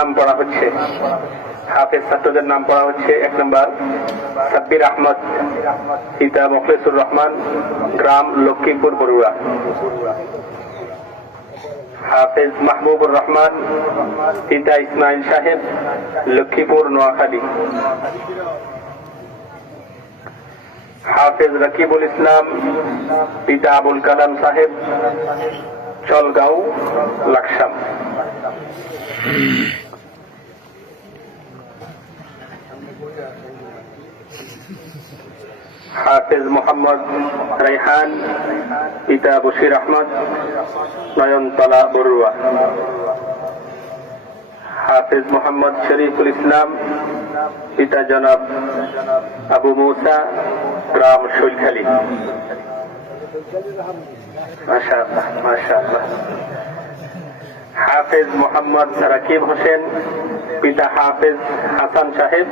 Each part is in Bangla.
নাম পড়া হচ্ছে, হাফেজ ছাত্রদের নাম পড়া হচ্ছে। 1 নম্বর সাব্বির আহমদ, পিতা মুখলেসুর রহমান, গ্রাম লক্ষ্মীপুর বরুড়া। হাফেজ মাহবুবুর রহমান, পিতা ইসমাইল সাহেব, লক্ষ্মীপুর নোয়াখালী। হাফেজ রাকিবুল ইসলাম, পিতা আবুল কালাম সাহেব, চলগাঁও লাকসাম। হাফেজ মোহাম্মদ রাইহান, পিতা বশির আহমদ, নয়নতলা বরুড়া। হাফেজ মোহাম্মদ শরীফুল ইসলাম, পিতা জনাব আবু মুসা, গ্রাম শৈলখালী। মাশাআল্লাহ মাশাআল্লাহ। হাফেজ মোহাম্মদ রাকিব হোসেন, পিতা হাফেজ হাসান সাহেব,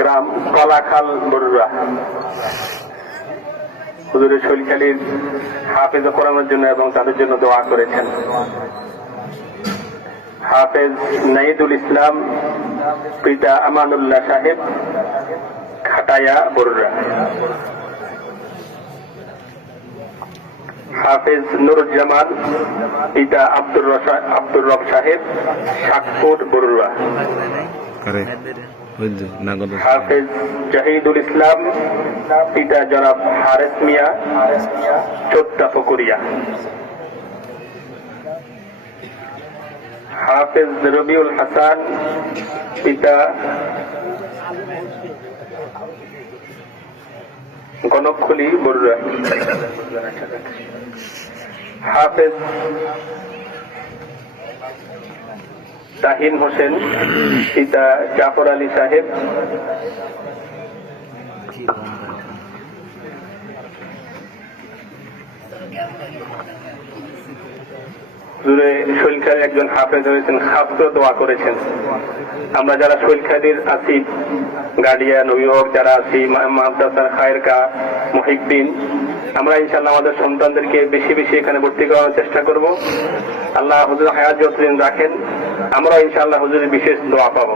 গ্রাম কলাখাল বরুড়া। হুজুরের শৈলখালীর হাফেজ কোরআনের জন্য এবং তাদের জন্য দোয়া করেছেন। হাফেজ নাইদুল ইসলাম, পিতা আমানুল্লাহ সাহেব, খাটায়া বরুড়া। হাফেজ নুরুজ্জামান, পিতা আব্দুর রব সাহেব, শাকপুর বরুড়া। হাফেজ জাহিদুল ইসলাম, পিতা জনাব হারেস মিয়া, চোদ্দা পুকুরিয়া। হাফেজ রবিউল হাসান, পিতা গণকখুলি বরুড়া। হাফেজ তাহিন হোসেন, পিতা জাফর আলী সাহেব, জুড়ে শৈলখালীর একজন হাফেজ হয়েছেন, খাসও দোয়া করেছেন। আমরা যারা শৈলখালীর আছি, গার্ডিয়ান অভিভাবক যারা আছি, মাদ্রাসার খায়েরকা মুহিদ্দিন, আমরা ইনশাআল্লাহ আমাদের সন্তানদেরকে বেশি বেশি এখানে ভর্তি করার চেষ্টা করব। আল্লাহ হুজুর হায়াত যতদিন রাখেন, আমরা ইনশাআল্লাহ হুজুরের বিশেষ দোয়া পাবো।